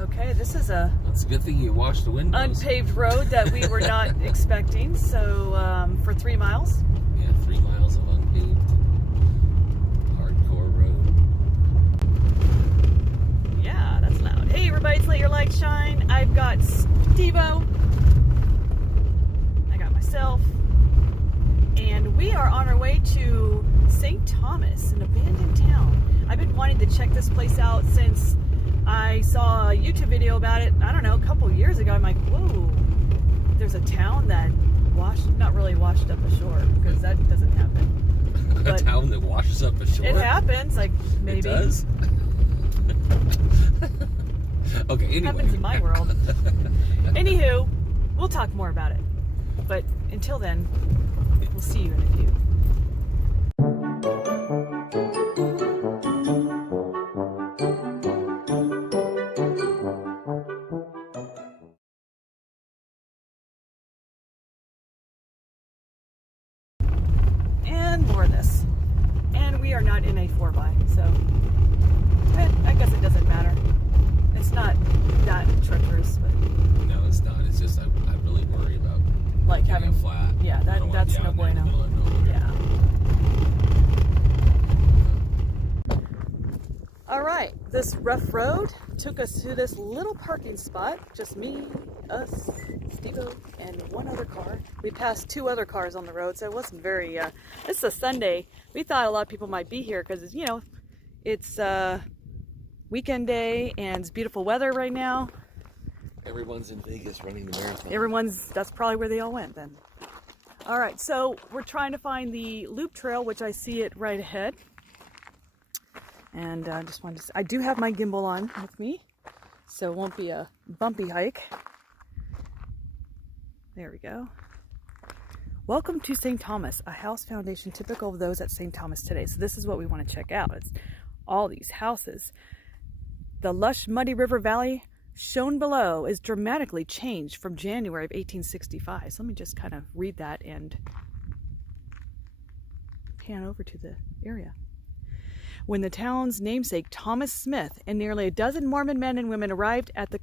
Okay, this is a It's a good thing you washed the windows. unpaved road that we were not expecting. So for 3 miles. Yeah, 3 miles of unpaved, hardcore road. Yeah, that's loud. Hey everybody, it's Let Your Light Shine. I've got Steve-O. I got myself. And we are on our way to St. Thomas, an abandoned town. I've been wanting to check this place out since I saw a YouTube video about it, I don't know, a couple years ago. I'm like, whoa, there's a town that not really washed up ashore, because that doesn't happen. A town that washes up ashore? It happens, like, maybe. It does? Okay, anyway. It happens in my world. Anywho, we'll talk more about it. But until then, we'll see you in a few. And more of this. And we are not in a 4x, so I guess it doesn't matter. It's not that treacherous, but No, it's not. It's just I really worry about like getting having a flat. Yeah, that's no bueno. Yeah. All right, this rough road took us to this little parking spot. Just me, us, Steve-O, and one other car. We passed 2 other cars on the road, so it wasn't very. This is a Sunday. We thought a lot of people might be here because it's weekend day and it's beautiful weather right now. Everyone's in Vegas running the marathon. That's probably where they all went then. All right, so we're trying to find the loop trail, which I see it right ahead. And just wanted to I do have my gimbal on with me, so it won't be a bumpy hike. There we go. Welcome to St. Thomas, a house foundation typical of those at St. Thomas today. So this is what we want to check out. It's all these houses. The lush, muddy river valley shown below is dramatically changed from January of 1865. So let me just kind of read that and pan over to the area. When the town's namesake, Thomas Smith, and nearly a dozen Mormon men and women arrived at the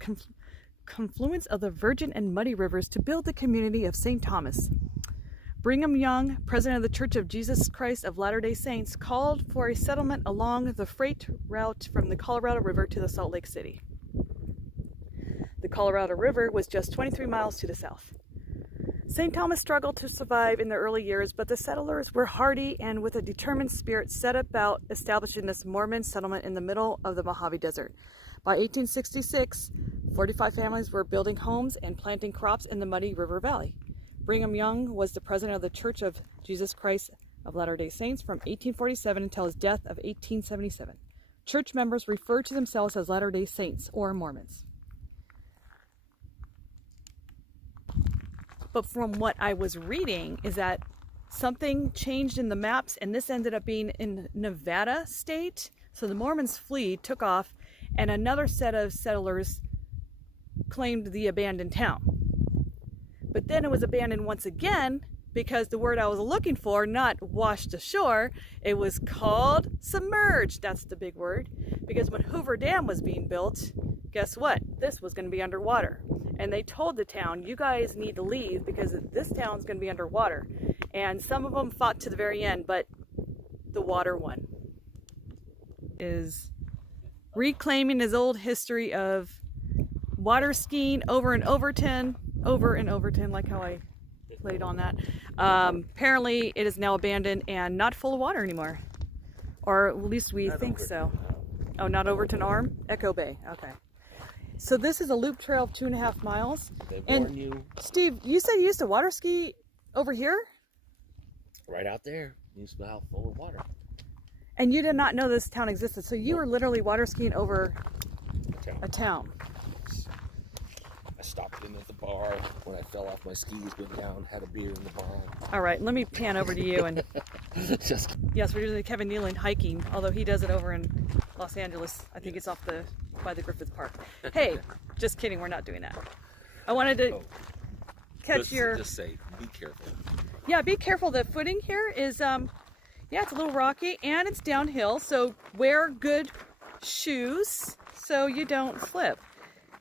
confluence of the Virgin and Muddy Rivers to build the community of St. Thomas. Brigham Young, president of the Church of Jesus Christ of Latter-day Saints, called for a settlement along the freight route from the Colorado River to the Salt Lake City. The Colorado River was just 23 miles to the south. St. Thomas struggled to survive in the early years, but the settlers were hardy and with a determined spirit set about establishing this Mormon settlement in the middle of the Mojave Desert. By 1866, 45 families were building homes and planting crops in the Muddy River Valley. Brigham Young was the president of the Church of Jesus Christ of Latter-day Saints from 1847 until his death of 1877. Church members referred to themselves as Latter-day Saints or Mormons. But from what I was reading is that something changed in the maps, and this ended up being in Nevada state. So the Mormons took off, and another set of settlers claimed the abandoned town. But then it was abandoned once again because the word I was looking for, not washed ashore, it was called submerged. That's the big word. Because when Hoover Dam was being built, guess what? This was going to be underwater. And they told the town, you guys need to leave because this town's going to be underwater. And some of them fought to the very end, but the water won. Is reclaiming his old history of water skiing over in Overton, like how I played on that. Apparently it is now abandoned and not full of water anymore. Or at least we think so. Oh, not Overton Arm? Echo Bay, okay. So this is a loop trail of 2.5 miles. And Steve, you said you used to water ski over here? Right out there. Used to be out full of water. And you did not know this town existed. So you were literally water skiing over a town. I stopped in at the bar when I fell off my skis, went down, had a beer in the bar. All right, let me pan over to you. And Just... Yes, we're doing the Kevin Nealon hiking, although he does it over in Los Angeles. I think it's by the Griffith Park. Hey, just kidding, we're not doing that. I wanted to catch Just say, be careful. Yeah, be careful. The footing here is, yeah, it's a little rocky and it's downhill, so wear good shoes so you don't slip.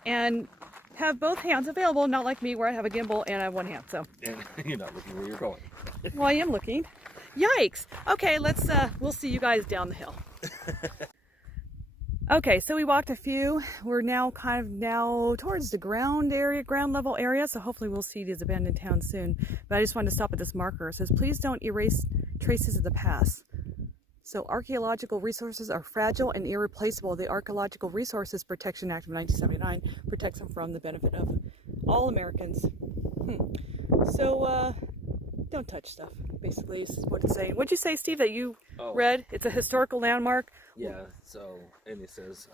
and have both hands available, not like me where I have a gimbal and I have one hand. So And you're not looking where you're going. well, I am looking. Yikes. Okay, let's we'll see you guys down the hill. Okay, so we walked a few. We're now kind of now towards the ground level area, so hopefully we'll see these abandoned towns soon. But I just wanted to stop at this marker. It says, please don't erase traces of the past. So archaeological resources are fragile and irreplaceable. The Archaeological Resources Protection Act of 1979 protects them from the benefit of all Americans. So don't touch stuff, basically is what it's saying. What'd you say, Steve, that you read? It's a historical landmark? Yeah, so, and it says,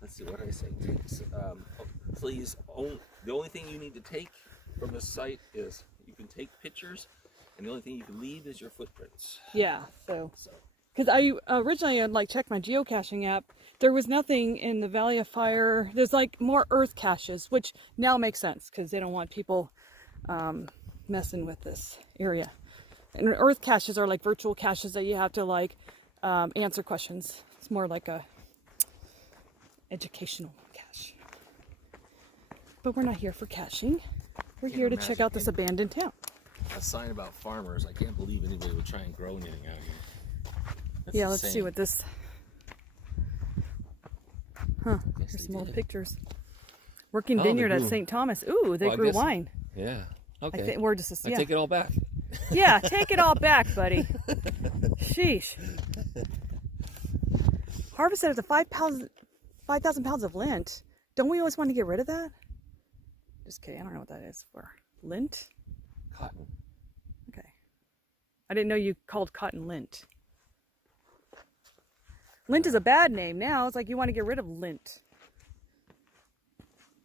let's see, what did I say? Please, the only thing you need to take from this site is you can take pictures, and the only thing you can leave is your footprints. Yeah, so. Because I originally had like checked my geocaching app. There was nothing in the Valley of Fire. There's like more earth caches, which now makes sense because they don't want people messing with this area. And earth caches are like virtual caches that you have to like answer questions. It's more like a educational cache. But we're not here for caching. We're here to check out this abandoned town. A sign about farmers. I can't believe anybody would try and grow anything out here. That's yeah, insane. let's see what this... There's some old pictures. Working vineyard at St. Thomas. Ooh, they grew wine. Yeah. Okay. I think we're just... I take it all back. Yeah, take it all back, buddy. Sheesh. Harvested up to 5,000 pounds of lint. Don't we always want to get rid of that? Just kidding. I don't know what that is for. Lint? Cotton. Okay. I didn't know you called cotton lint. Lint is a bad name now. It's like you want to get rid of lint.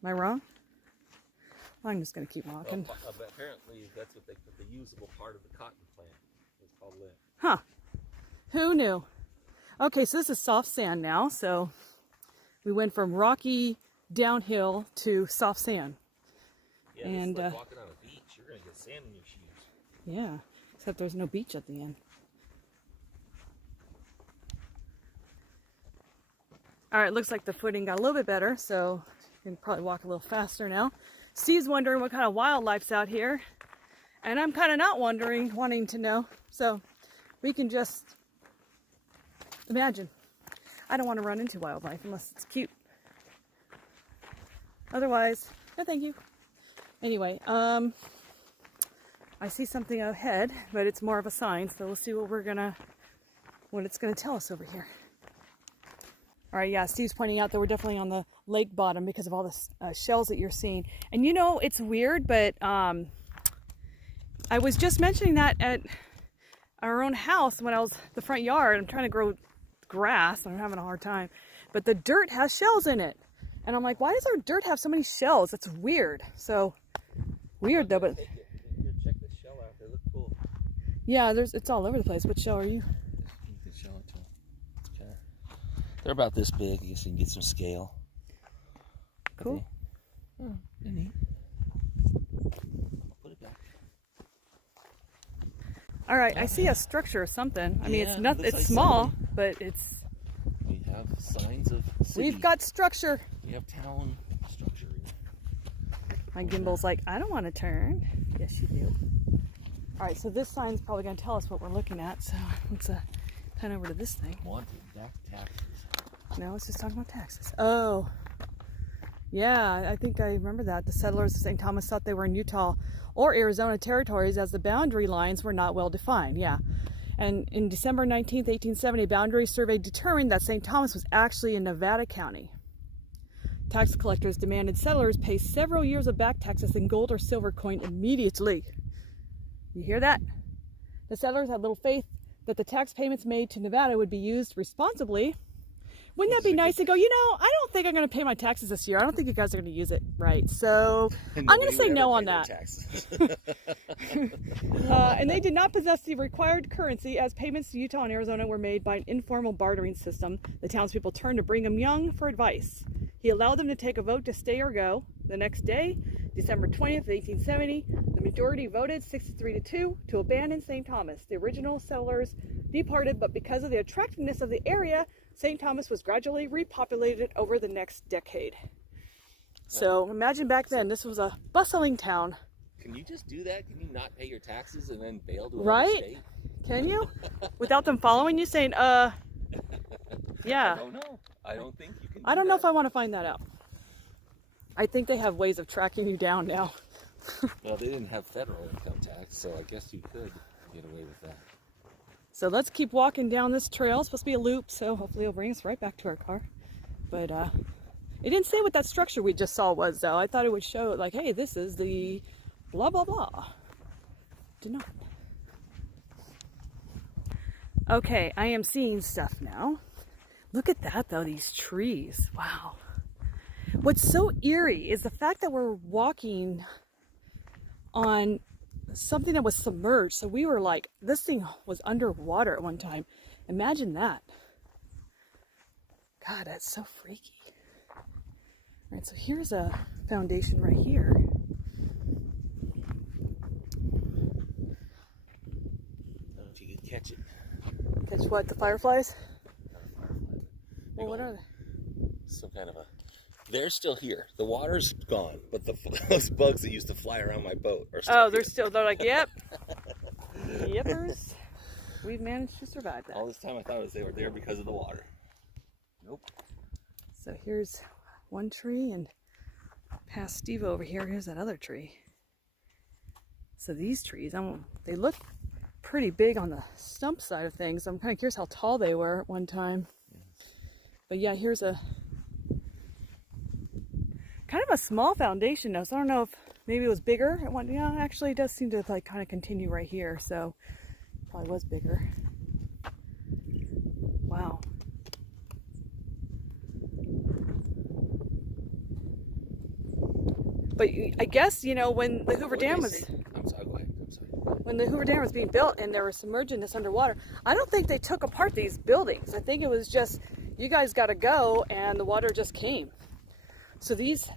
Am I wrong? I'm just going to keep walking. Well, apparently, that's what the usable part of the cotton plant is called lint. Huh. Who knew? Okay, so this is soft sand now. So we went from rocky downhill to soft sand. Yeah, and it's like walking on a beach. You're going to get sand in your shoes. Yeah, except there's no beach at the end. All right, looks like the footing got a little bit better, so you can probably walk a little faster now. Steve's wondering what kind of wildlife's out here, and I'm kind of not wondering, wanting to know. So we can just imagine. I don't want to run into wildlife unless it's cute. Otherwise, no thank you. Anyway, I see something ahead, but it's more of a sign, so we'll see what it's gonna tell us over here. All right, yeah, Steve's pointing out that we're definitely on the lake bottom because of all the shells that you're seeing. And you know, it's weird, but I was just mentioning that at our own house when I was the front yard. I'm trying to grow grass and I'm having a hard time. But the dirt has shells in it. And I'm like, why does our dirt have so many shells? That's weird. So, weird though, but... Check the shell out. They look cool. Yeah, it's all over the place. What shell are you? They're about this big. I guess you can get some scale. Cool. Okay. Oh, they're neat. Put it back. All right, I see a structure or something. I mean, Yeah, it's not. It's like small, but it's. We have signs of city. We've got structure. We have town structure. My gimbal's like, I don't want to turn. Yes, you do. All right, so this sign's probably going to tell us what we're looking at. So let's pan over to this thing. Wanted back taxes. No, let's just talk about taxes. Oh, yeah, I think I remember that. The settlers of St. Thomas thought they were in Utah or Arizona territories as the boundary lines were not well defined. Yeah. And in December 19th, 1870, a boundary survey determined that St. Thomas was actually in Nevada County. Tax collectors demanded settlers pay several years of back taxes in gold or silver coin immediately. You hear that? The settlers had little faith that the tax payments made to Nevada would be used responsibly. Wouldn't that be nice to go, you know, I don't think I'm going to pay my taxes this year. I don't think you guys are going to use it right. So I'm going to say no on that. And they did not possess the required currency as payments to Utah and Arizona were made by an informal bartering system. The townspeople turned to Brigham Young for advice. He allowed them to take a vote to stay or go. The next day, December 20th, 1870, the majority voted 63-2 to abandon St. Thomas. The original settlers departed, but because of the attractiveness of the area, St. Thomas was gradually repopulated over the next decade. So imagine back then, this was a bustling town. Can you just do that? Can you not pay your taxes and then bail to another Right? state? Can you? Without them following you saying, I yeah. don't know. I don't think you can. I don't know if I want to find that out. I think they have ways of tracking you down now. Well, they didn't have federal income tax, so I guess you could get away with that. So let's keep walking down this trail. It's supposed to be a loop, so hopefully it'll bring us right back to our car. But it didn't say what that structure we just saw was, though. I thought it would show, like, hey, this is the blah, blah, blah. Did not. Okay, I am seeing stuff now. Look at that, though, these trees. Wow. What's so eerie is the fact that we're walking on something that was submerged. So we were like, this thing was underwater at one time. Imagine that. God, that's so freaky. All right, so here's a foundation right here. I don't know if you can catch it. Catch what? The fireflies? Not a firefly. Well, what are they? Some kind of a... They're still here. The water's gone, but those bugs that used to fly around my boat are still Oh, here. they're like, yep. Yepers. We've managed to survive that. All this time I thought they were there because of the water. Nope. So here's one tree, and past Steve over here, here's that other tree. So these trees, they look pretty big on the stump side of things. I'm kind of curious how tall they were at one time. But yeah, here's a kind of a small foundation though, so I don't know if maybe it was bigger at one. Yeah, actually it does seem to like kind of continue right here, so probably was bigger. Wow. But I guess, you know, when the Hoover Dam was... I'm sorry, go ahead. I'm sorry. When the Hoover Dam was being built and they were submerging this underwater, I don't think they took apart these buildings. I think it was just, you guys got to go, and the water just came. So this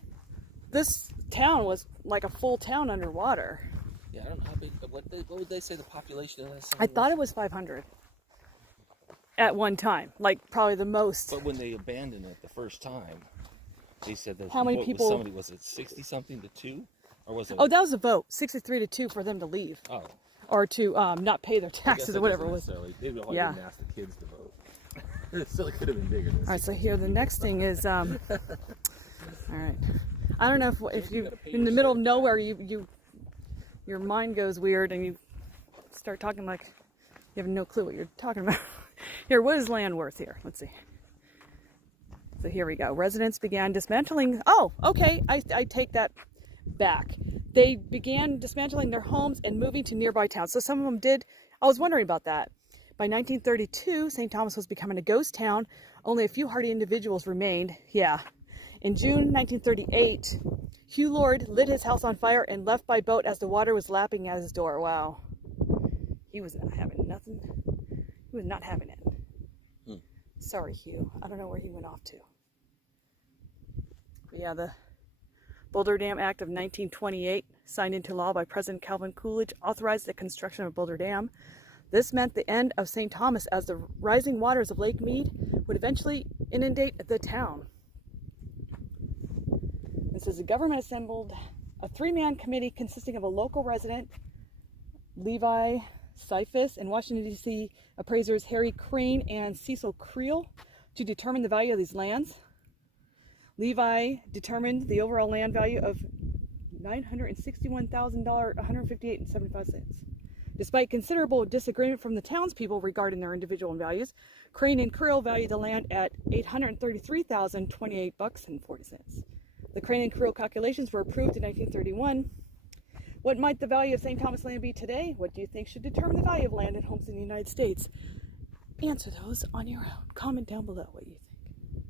town was like a full town underwater. Yeah, I don't know how big, what would they say the population of that I thought it was 500 at one time, like probably the most. But when they abandoned it the first time, they said that... How many people... Was it 60-something to 2? Or was it... Oh, that was a vote, 63 to 2 for them to leave. Oh. Or to not pay their taxes or whatever it was. They didn't ask the kids to vote. So it could have been bigger than... All right, so here the next thing is... all right. I don't know if you in the middle of nowhere, your mind goes weird and you start talking like you have no clue what you're talking about. Here, what is land worth here? Let's see. So here we go. Residents began dismantling. Oh, okay. I take that back. They began dismantling their homes and moving to nearby towns. So some of them did. I was wondering about that. By 1932, St. Thomas was becoming a ghost town. Only a few hardy individuals remained. Yeah. In June 1938, Hugh Lord lit his house on fire and left by boat as the water was lapping at his door. Wow. He was not having nothing. He was not having it. Sorry, Hugh. I don't know where he went off to. But yeah, the Boulder Dam Act of 1928, signed into law by President Calvin Coolidge, authorized the construction of Boulder Dam. This meant the end of St. Thomas, as the rising waters of Lake Mead would eventually inundate the town. It says the government assembled a 3-man committee consisting of a local resident, Levi Cyphus, and Washington, D.C. appraisers Harry Crane and Cecil Creel to determine the value of these lands. Levi determined the overall land value of $961,000, $158.75. Despite considerable disagreement from the townspeople regarding their individual values, Crane and Creel valued the land at $833,028.40. The Crane and Creel calculations were approved in 1931. What might the value of St. Thomas land be today? What do you think should determine the value of land and homes in the United States? Answer those on your own. Comment down below what you think.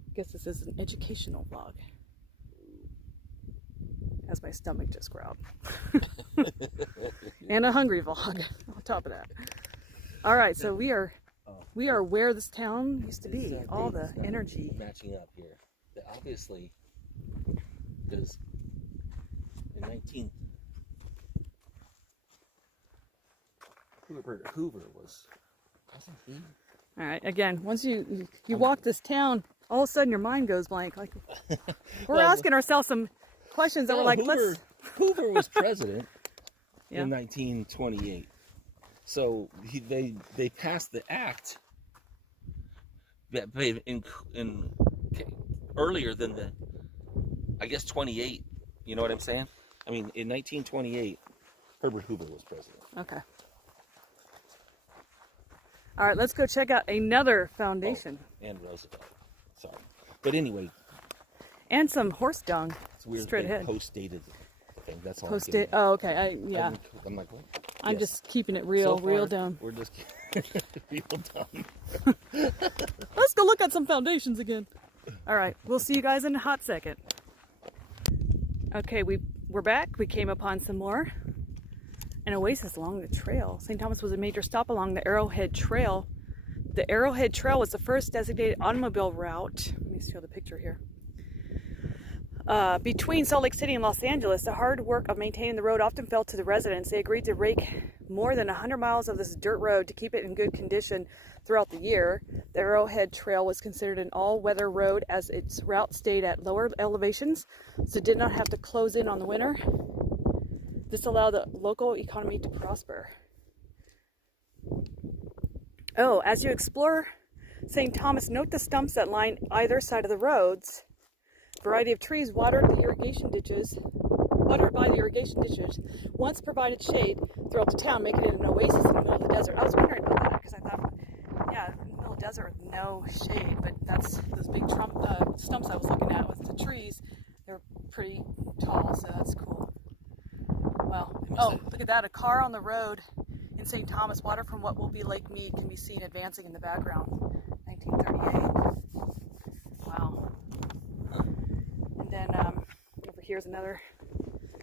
I guess this is an educational vlog. As my stomach just growled. And a hungry vlog on top of that. All right, so we are where this town used to be. All the energy matching up here. Obviously, because in Hoover wasn't he? All right, again, once you walk this town, all of a sudden your mind goes blank. Like we're asking ourselves some questions that were like, Hoover was president Yeah. in 1928. So they passed the act that earlier than the, I guess, 28. You know what I'm saying? I mean, in 1928, Herbert Hoover was president. Okay. All right, let's go check out another foundation. Oh, and Roosevelt. Sorry. But anyway. And some horse dung. It's weird straight they ahead. post-dated the thing. That's all. Post-date. Oh, okay. Yeah. I'm like, what? I'm just keeping it real, So far, real dumb. We're just real dumb. Let's go look at some foundations again. All right, we'll see you guys in a hot second. Okay, we're back. We came upon some more. An oasis along the trail. St. Thomas was a major stop along the Arrowhead Trail. The Arrowhead Trail was the first designated automobile route. Let me show the picture here. Between Salt Lake City and Los Angeles, the hard work of maintaining the road often fell to the residents. They agreed to rake more than 100 miles of this dirt road to keep it in good condition throughout the year. The Arrowhead Trail was considered an all-weather road as its route stayed at lower elevations, so it did not have to close in on the winter. This allowed the local economy to prosper. Oh, as you explore St. Thomas, note the stumps that line either side of the roads. Variety of trees watered by the irrigation ditches once provided shade throughout the town, making it an oasis in the middle of the desert. I was wondering about that because I thought, yeah, in the middle of the desert with no shade, but that's those big stumps I was looking at with the trees. They're pretty tall, so that's cool. Well, oh, look at that, a car on the road in St. Thomas. Water from what will be Lake Mead can be seen advancing in the background. 1938. Wow. And then over here's another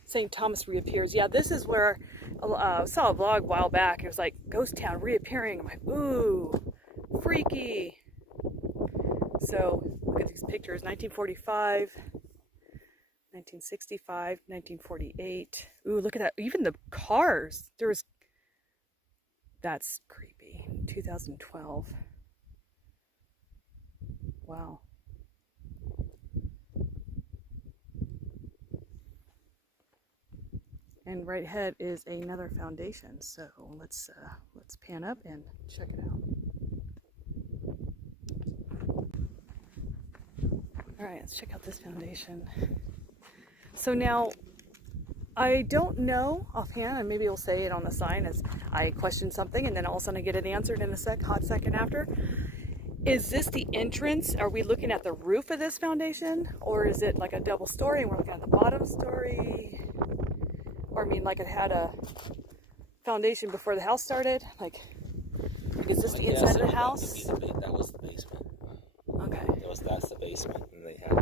St. Thomas reappears. Yeah, this is where I saw a vlog a while back. It was like ghost town reappearing. I'm like, ooh, freaky. So look at these pictures. 1945, 1965, 1948. Ooh, look at that. Even the cars. That's creepy. 2012. Wow. And right ahead is another foundation. So let's pan up and check it out. All right, let's check out this foundation. So now, I don't know offhand, and maybe you'll say it on the sign as I question something, and then all of a sudden I get it answered in a hot second after. Is this the entrance? Are we looking at the roof of this foundation? Or is it like a double story and we're looking at the bottom story? Or I mean, like it had a foundation before the house started? Like, is this the inside of the house? That was the basement. Okay. That's the basement, and they had.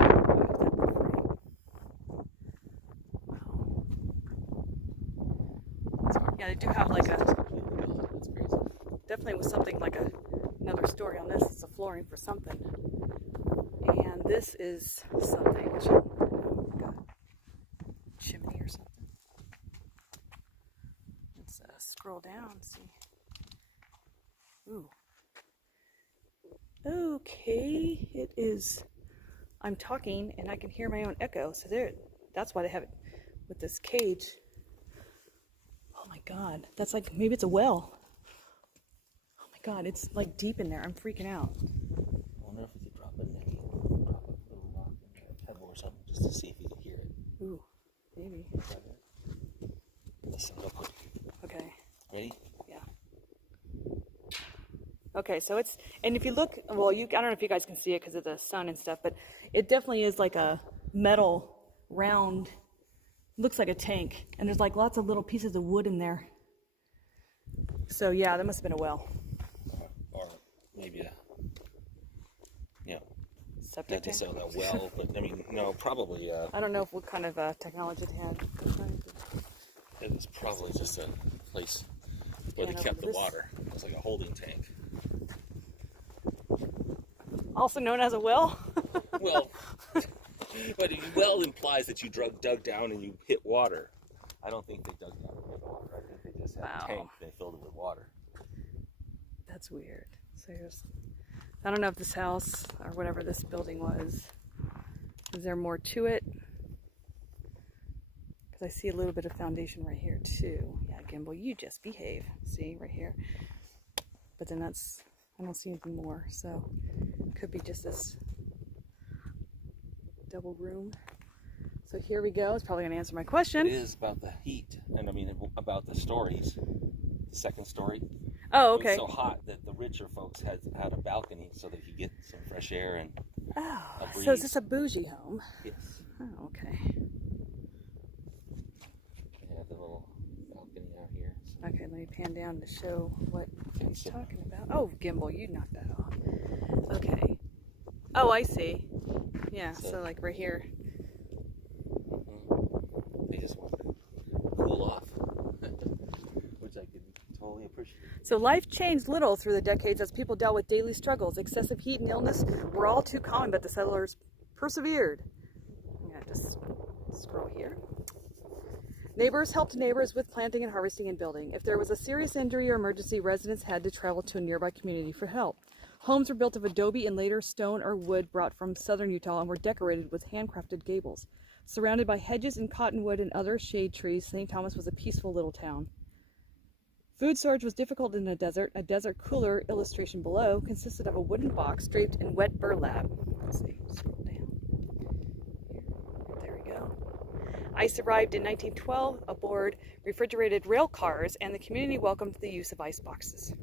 Yeah, they do have like a. That's crazy. Definitely was something like another story on this. It's a flooring for something. And this is something. Which, like a chimney or something. Let's scroll down and see. Ooh. Okay, it is. I'm talking and I can hear my own echo. So there, that's why they have it with this cage. Oh my God, that's like, maybe it's a well. Oh my God, it's like deep in there. I'm freaking out. I wonder if we could drop a little rock in a pebble or something just to see if you can hear it. Ooh, maybe. Listen real quick. Okay. Ready? Yeah. Okay, so it's, and if you look, well, I don't know if you guys can see it because of the sun and stuff, but it definitely is like a metal round, looks like a tank, and there's like lots of little pieces of wood in there. So yeah, that must have been a well. Or maybe a, Septic tank? not to say a well, but I mean, no, probably. I don't know what kind of technology they had. It was probably just a place where they kept the water. It was like a holding tank. Also known as a well? Well, but well implies that you dug down and you hit water. I don't think they dug down and hit water. I think they just had a tank and they filled it with water. That's weird. So I don't know if this house or whatever this building was, is there more to it? Because I see a little bit of foundation right here too. Yeah, Gimbal, you just behave. See, right here. But then that's, I don't see anything more. So, could be just this double room. So here we go. It's probably going to answer my question. It is about the heat, and I mean about the stories. The second story. Oh, okay. It was so hot that the richer folks had a balcony so they could get some fresh air and a breeze. So is this a bougie home? Yes. Oh, okay. They have the little balcony out here. So. Okay, let me pan down to show what he's talking about. Oh, Gimbal, you knocked that off. Okay. Oh, I see. Yeah, so like right here. They just want to cool off, which I can totally appreciate. So life changed little through the decades as people dealt with daily struggles. Excessive heat and illness were all too common, but the settlers persevered. I'm going to just scroll here. Neighbors helped neighbors with planting and harvesting and building. If there was a serious injury or emergency, residents had to travel to a nearby community for help. Homes were built of adobe and later stone or wood brought from southern Utah and were decorated with handcrafted gables. Surrounded by hedges and cottonwood and other shade trees, St. Thomas was a peaceful little town. Food storage was difficult in the desert. A desert cooler, illustration below, consisted of a wooden box draped in wet burlap. Let's see, scroll down. There we go. Ice arrived in 1912 aboard refrigerated rail cars, and the community welcomed the use of ice boxes.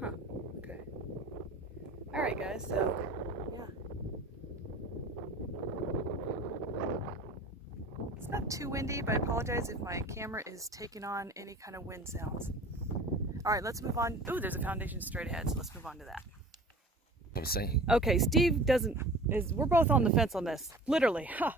Huh, okay. All right, guys, so, yeah. It's not too windy, but I apologize if my camera is taking on any kind of wind sounds. All right, let's move on. Ooh, there's a foundation straight ahead, so let's move on to that. I was saying. Okay, Steve we're both on the fence on this, literally. Huh.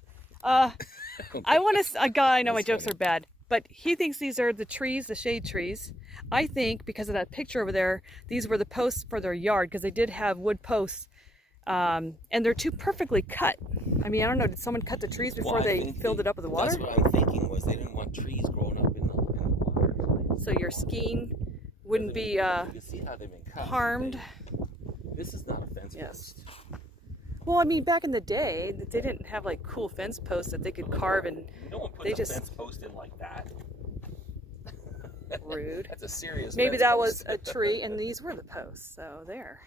I want to, I know my jokes are bad, but he thinks these are the trees, the shade trees. I think because of that picture over there, these were the posts for their yard, because they did have wood posts, and they're too perfectly cut. I mean, I don't know, did someone cut the trees before they filled it up with the water? That's what I'm thinking, was they didn't want trees growing up in the water. So your skiing wouldn't be you can see how they've been cut. harmed. This is not a fence Yes. post. Well, I mean, back in the day, they didn't have like cool fence posts that they could carve, and No one they puts a just fence post in like that. rude. That's a serious Maybe fence that post. was a tree, and these were the posts. So there.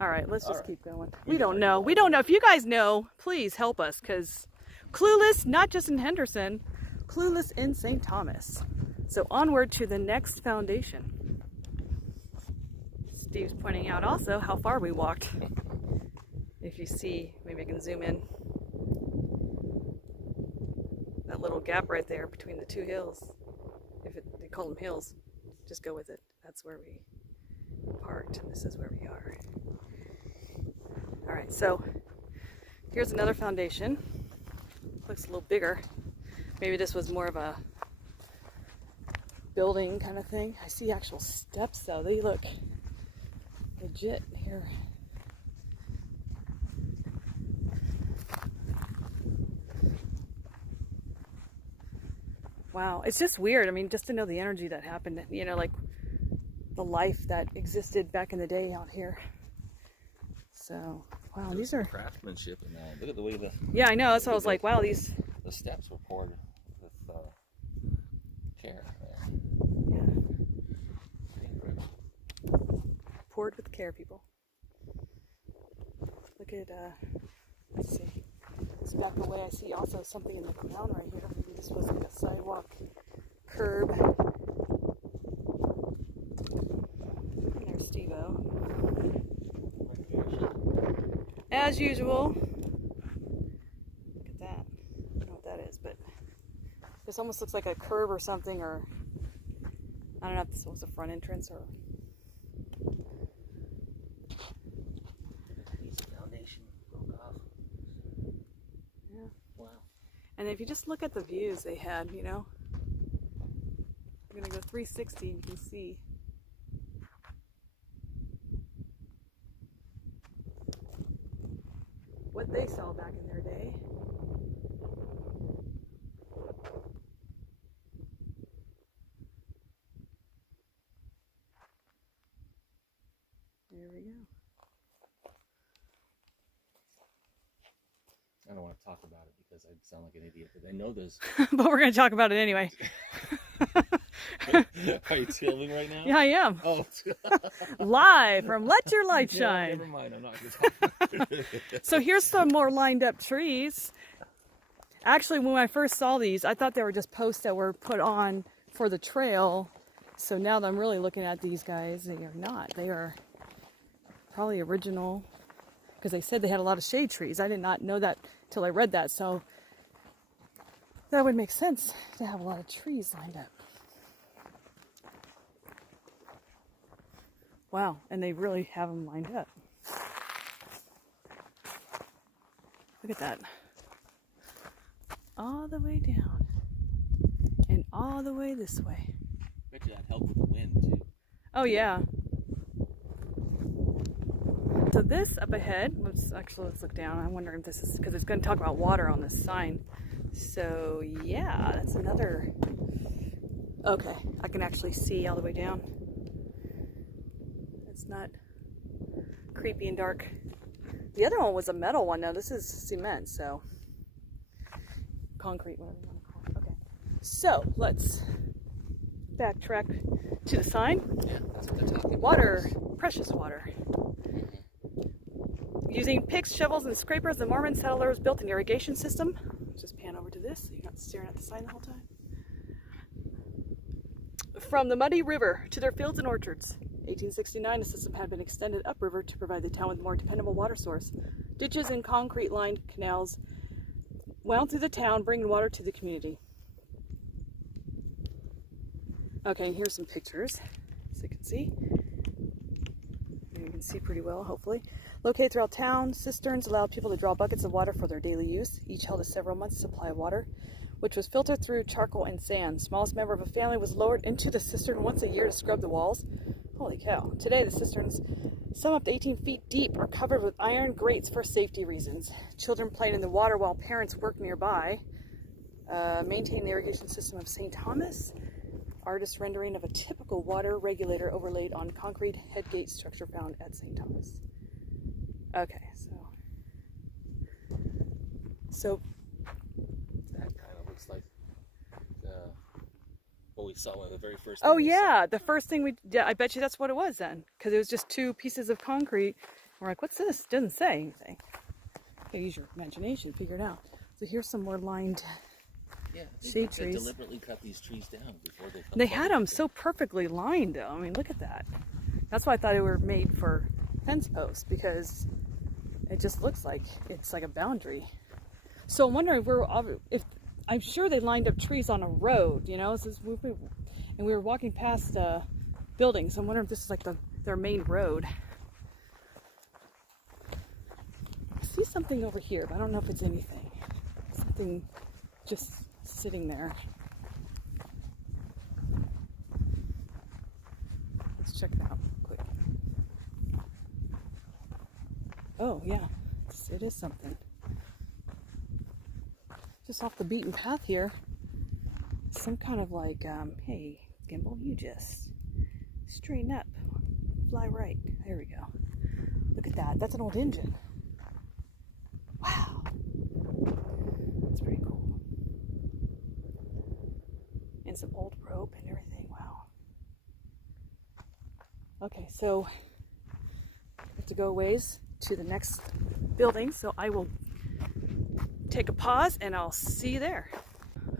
All right, let's just keep going. We don't know. We don't know. If you guys know, please help us, because clueless, not just in Henderson, clueless in St. Thomas. So onward to the next foundation. Steve's pointing out also how far we walked. If you see, maybe I can zoom in. That little gap right there between the two hills. They call them hills, just go with it. That's where we parked, and this is where we are. All right, so here's another foundation. Looks a little bigger. Maybe this was more of a building kind of thing. I see actual steps though. They look legit here. Wow, it's just weird. I mean, just to know the energy that happened, you know, like the life that existed back in the day out here. So, wow, There's these are craftsmanship in that. Look at the way yeah, I know. That's why I was like, wow, these. The steps were poured with care. Yeah. Pretty incredible. Poured with care, people. Look at, let's see. Let's back away. I see also something in the ground right here. Maybe this was like a sidewalk curb. And there's Steve-O. As usual. Look at that. I don't know what that is, but this almost looks like a curb or something, or I don't know if this was a front entrance or. Foundation broke off. Yeah. Wow. And if you just look at the views they had, you know, you're gonna go 360 and you can see. What they saw back in their day. There we go. talk about it because I sound like an idiot, but I know there's... But we're going to talk about it anyway. Are you filming right now? Yeah, I am. Oh. Live from Let Your Light Shine. Yeah, never mind, I'm not going to talk about it. So here's some more lined up trees. Actually, when I first saw these, I thought they were just posts that were put on for the trail. So now that I'm really looking at these guys, they are not. They are probably original, because they said they had a lot of shade trees. I did not know that till I read that, so that would make sense to have a lot of trees lined up. Wow, and they really have them lined up. Look at that. All the way down and all the way this way. I bet you that helped with the wind too. Oh yeah. So this up ahead, let's look down. I'm wondering if this is, because it's going to talk about water on this sign. So yeah, that's another, okay, I can actually see all the way down. It's not creepy and dark. The other one was a metal one. Now this is cement, so concrete, whatever you want to call it. Okay, so let's backtrack to the sign. Yeah, that's what they're talking about. Water, precious water. Using picks, shovels, and scrapers, the Mormon settlers built an irrigation system. Just pan over to this so you're not staring at the sign the whole time. From the muddy river to their fields and orchards. 1869, the system had been extended upriver to provide the town with a more dependable water source. Ditches and concrete-lined canals wound through the town, bringing water to the community. Okay, and here's some pictures, so you can see. You can see pretty well, hopefully. Located throughout town, cisterns allowed people to draw buckets of water for their daily use. Each held a several months supply of water, which was filtered through charcoal and sand. Smallest member of a family was lowered into the cistern once a year to scrub the walls. Holy cow. Today, the cisterns, some up to 18 feet deep, are covered with iron grates for safety reasons. Children played in the water while parents worked nearby. Maintain the irrigation system of St. Thomas. Artist rendering of a typical water regulator overlaid on concrete headgate structure found at St. Thomas. Okay, so that kind of looks like what we saw one of the very first. Oh yeah, the first thing yeah, I bet you that's what it was then, because it was just two pieces of concrete. We're like, what's this? It doesn't say anything. You gotta use your imagination to figure it out. So here's some more lined shade trees. They deliberately cut these trees down before they. They had them so perfectly lined though. I mean, look at that. That's why I thought they were made for fence posts, because it just looks like it's like a boundary. So I'm wondering if I'm sure they lined up trees on a road, you know, and we were walking past buildings. I'm wondering if this is like their main road. I see something over here, but I don't know if it's anything. Something just sitting there. Let's check it out quick. Oh yeah, it is something. Just off the beaten path here. Some kind of like, hey, gimbal, you just straighten up. Fly right. There we go. Look at that. That's an old engine. Wow. That's pretty cool. And some old rope and everything. Wow. Okay, so I have to go a ways to the next building, so I will take a pause and I'll see you there.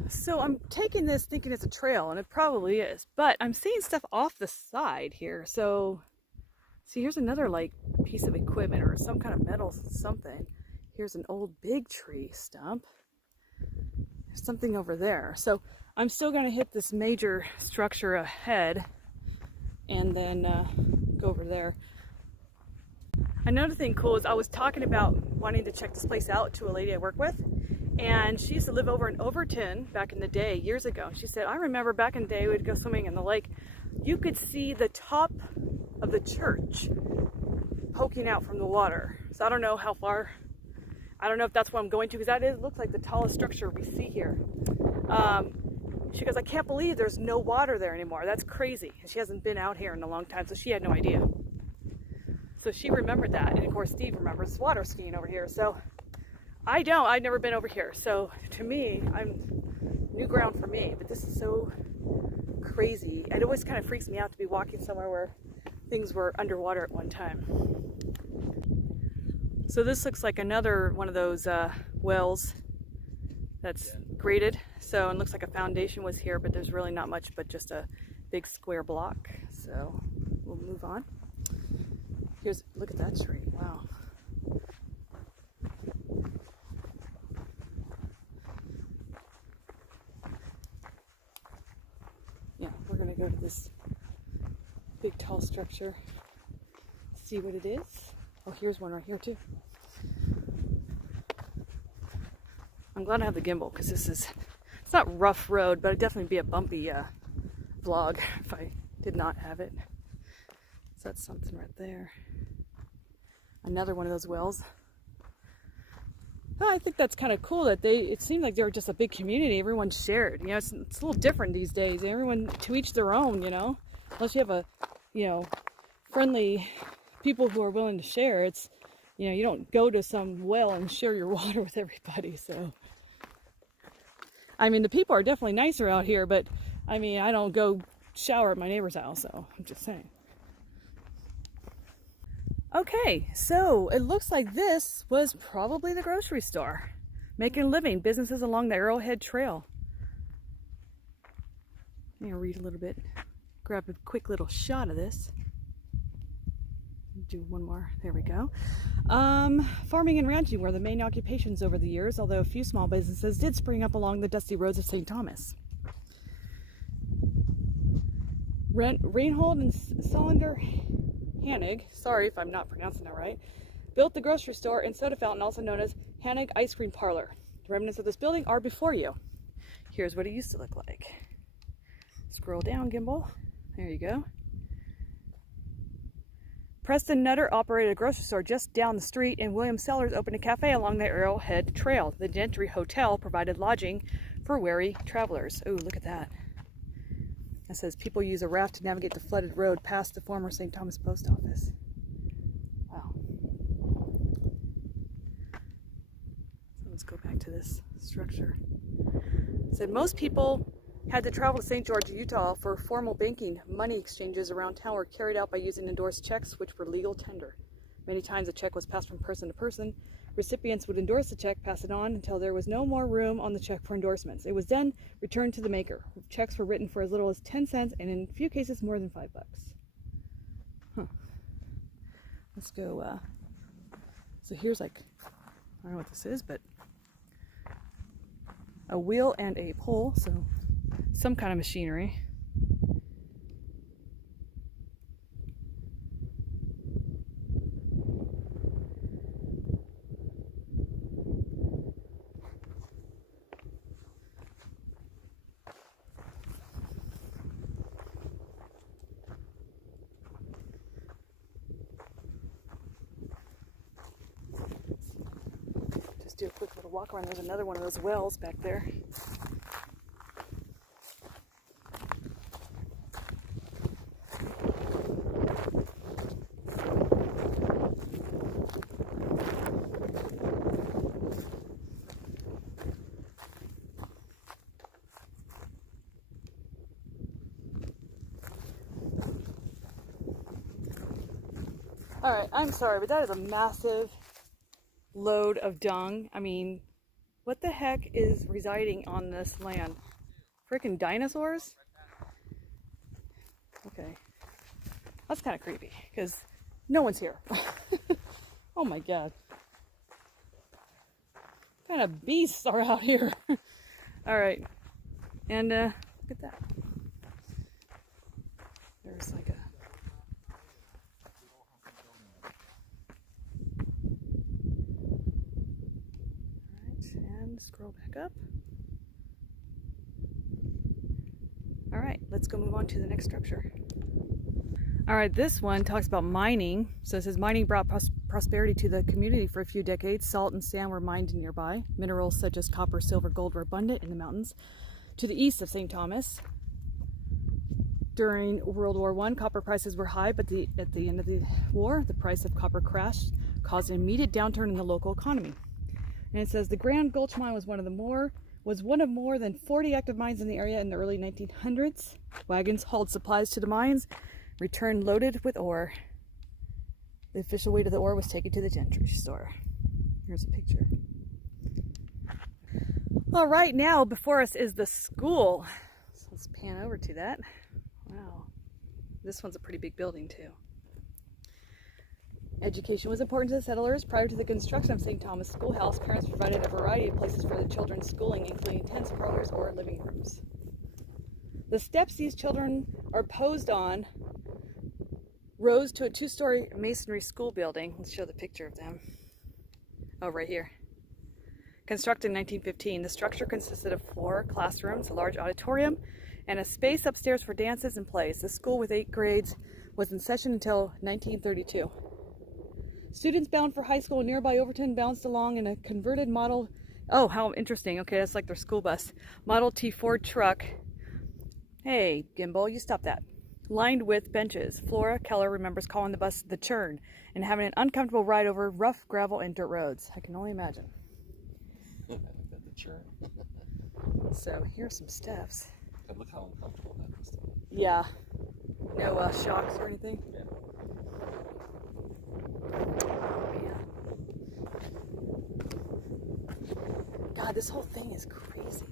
So I'm taking this thinking it's a trail, and it probably is, but I'm seeing stuff off the side here. So see, here's another like piece of equipment or some kind of metal something. Here's an old big tree stump. There's something over there. So I'm still going to hit this major structure ahead and then go over there. Another thing cool is I was talking about wanting to check this place out to a lady I work with, and she used to live over in Overton back in the day, years ago. She said, I remember back in the day we'd go swimming in the lake. You could see the top of the church poking out from the water. So I don't know how far, I don't know if that's what I'm going to, because that looks like the tallest structure we see here. She goes, I can't believe there's no water there anymore. That's crazy. And she hasn't been out here in a long time, so she had no idea. So she remembered that, and of course Steve remembers water skiing over here. So I don't. I've never been over here. So to me, I'm new ground for me. But this is so crazy. It always kind of freaks me out to be walking somewhere where things were underwater at one time. So this looks like another one of those wells that's graded. So it looks like a foundation was here, but there's really not much but just a big square block. So we'll move on. Look at that tree. Wow. Yeah, we're gonna go to this big tall structure, see what it is. Oh, here's one right here too. I'm glad I have the gimbal because it's not rough road, but it'd definitely be a bumpy vlog if I did not have it. So that's something right there. Another one of those wells. I think that's kind of cool that it seemed like they were just a big community. Everyone shared. You know, it's a little different these days. Everyone to each their own, you know. Unless you have a, you know, friendly people who are willing to share. It's, you know, you don't go to some well and share your water with everybody. So, I mean, the people are definitely nicer out here, but I mean, I don't go shower at my neighbor's house, so I'm just saying. Okay, so it looks like this was probably the grocery store. Making a living, businesses along the Arrowhead Trail. I'm gonna read a little bit, grab a quick little shot of this. Do one more, there we go. Farming and ranching were the main occupations over the years, although a few small businesses did spring up along the dusty roads of St. Thomas. Reinhold and Solander Hanig, sorry if I'm not pronouncing that right, built the grocery store and soda fountain also known as Hanig Ice Cream Parlor. The remnants of this building are before you. Here's what it used to look like. Scroll down, gimbal. There you go. Preston Nutter operated a grocery store just down the street, and William Sellers opened a cafe along the Arrowhead Trail. The Gentry Hotel provided lodging for weary travelers. Oh, look at that. It says people use a raft to navigate the flooded road past the former St. Thomas Post Office. Wow. So let's go back to this structure. It said most people had to travel to St. George, Utah for formal banking. Money exchanges around town were carried out by using endorsed checks, which were legal tender. Many times a check was passed from person to person. Recipients would endorse the check, pass it on until there was no more room on the check for endorsements. It was then returned to the maker. Checks were written for as little as 10 cents and in a few cases more than $5. Huh. Let's go, so here's like, I don't know what this is, but a wheel and a pole, so some kind of machinery. Just do a quick little walk around. There's another one of those wells back there. Alright, I'm sorry, but that is a massive load of dung. I mean, what the heck is residing on this land? Freaking dinosaurs? Okay. That's kind of creepy, because no one's here. Oh my god. What kind of beasts are out here? Alright. And, look at that. There's like a... Scroll back up. Alright, let's go move on to the next structure. Alright, this one talks about mining. So it says mining brought prosperity to the community for a few decades. Salt and sand were mined nearby. Minerals such as copper, silver, gold were abundant in the mountains to the east of St. Thomas. During World War I, copper prices were high, but at the end of the war, the price of copper crashed, causing an immediate downturn in the local economy. And it says the Grand Gulch Mine was one of more than 40 active mines in the area in the early 1900s. Wagons hauled supplies to the mines, returned loaded with ore. The official weight of the ore was taken to the gentry store. Here's a picture. All right, now before us is the school. So let's pan over to that. Wow, this one's a pretty big building too. Education was important to the settlers. Prior to the construction of St. Thomas Schoolhouse, parents provided a variety of places for the children's schooling, including tents, parlors, or living rooms. The steps these children are posed on rose to a two-story masonry school building. Let's show the picture of them. Oh, right here. Constructed in 1915, the structure consisted of 4 classrooms, a large auditorium, and a space upstairs for dances and plays. The school with 8 grades was in session until 1932. Students bound for high school in nearby Overton bounced along in a converted model. Oh, how interesting. Okay, that's like their school bus. Model T Ford truck. Hey, Gimbal, you stop that. Lined with benches. Flora Keller remembers calling the bus the churn and having an uncomfortable ride over rough gravel and dirt roads. I can only imagine. The churn. So here's some steps. And look how uncomfortable that is. Yeah. No shocks or anything. Yeah. God, this whole thing is crazy.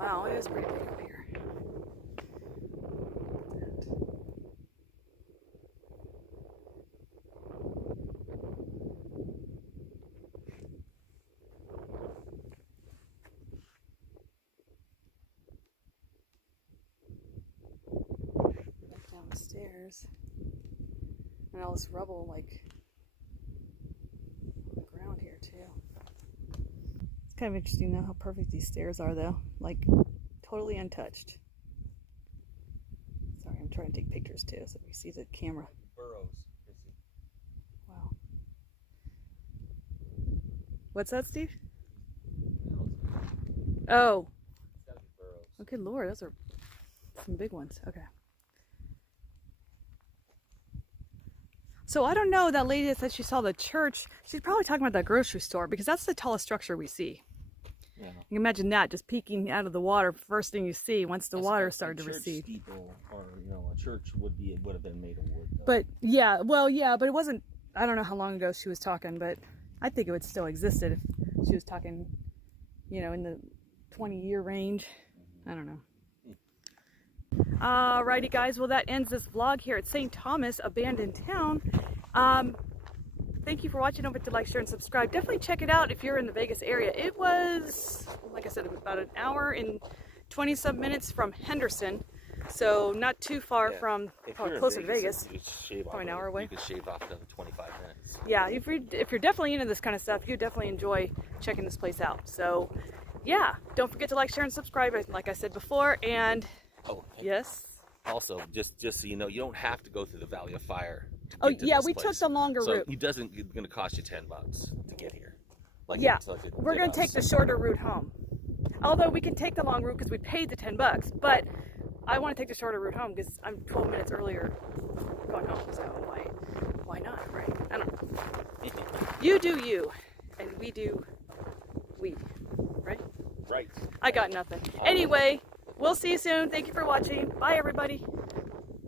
Wow, it is pretty big up here. Back down the stairs. And all this rubble, like, on the ground here, too. It's kind of interesting, though, how perfect these stairs are, though. Like, totally untouched. Sorry, I'm trying to take pictures, too, so we see the camera. Burrows. Wow. What's that, Steve? Oh. It's gotta be burrows. Okay, Lord, those are some big ones. Okay. So I don't know, that lady that said she saw the church, she's probably talking about that grocery store, because that's the tallest structure we see. Yeah. You can imagine that, just peeking out of the water, first thing you see once the water started to recede. Steeple, or a church would have been made of wood. Though. But yeah, well, yeah, but it wasn't. I don't know how long ago she was talking, but I think it would still existed if she was talking, in the 20-year range. I don't know. Alrighty, guys. Well, that ends this vlog here at St. Thomas Abandoned Town. Thank you for watching. Don't forget to like, share, and subscribe. Definitely check it out if you're in the Vegas area. It was, like I said, about an hour and 20-some minutes from Henderson, so not too far from, probably closer to Vegas. Probably an hour away. You could shave off another 25 minutes. Yeah, if you're definitely into this kind of stuff, you definitely enjoy checking this place out. So, yeah, don't forget to like, share, and subscribe, like I said before. And yes. Also, just so you know, you don't have to go through the Valley of Fire. Oh yeah, we took the longer route. It doesn't. It's going to cost you $10 to get here. Like yeah, we're going to take the shorter route home. Although we can take the long route because we paid the $10, but I want to take the shorter route home because I'm 12 minutes earlier going home. So why not, right? I don't know. You do you, and we do we, right? Right. I got nothing. Anyway, we'll see you soon. Thank you for watching. Bye, everybody.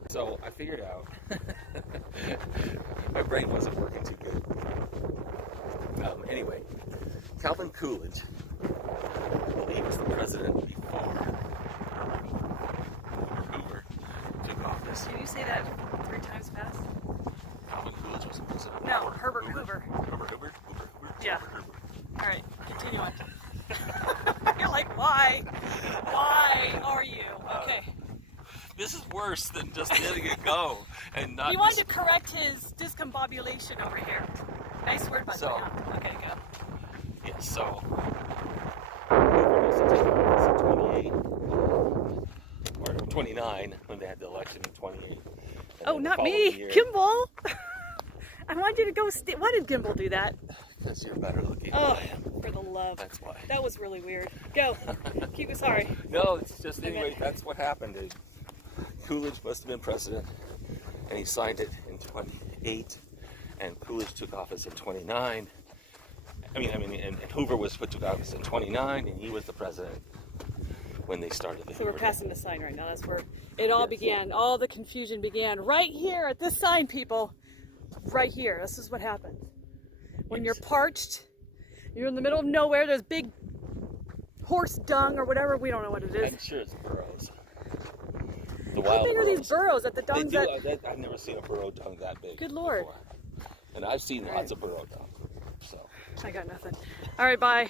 So I figured out my brain wasn't working too good. Anyway, Calvin Coolidge, I believe, was the president before Hoover took office. Did you say that 3 times fast? Calvin Coolidge was the president. No, Herbert Hoover. Hoover. Yeah. All right, continue on. You're like, why? Why are you? Okay. This is worse than just letting it go and not. He wanted to correct his discombobulation over here. Nice word, by the way. Okay, go. Yeah, so. Hoover was to take office in 28 or 29 when they had the election in 28. Oh, not me, Gimbal. I wanted you to go. Why did Gimbal do that? Because you're better looking. Oh, for the love. That's why. That was really weird. Go. Keep it. Sorry. No, it's just anyway. That's what happened. Coolidge must have been president, and he signed it in 28, and Coolidge took office in 29. And Hoover took office in 29, and he was the president when they started the So we're Hoover passing Dam. the sign right now. That's where it all began. All the confusion began right here at this sign, people. Right here. This is what happens. When you're parched, you're in the middle of nowhere, there's big horse dung or whatever, we don't know what it is. I'm sure it's burrows. The How wild big are burrows. these burrows at the dung I've never seen a burrow dung that big. Good Lord. Before. And I've seen lots of burrow dung. So I got nothing. All right, bye.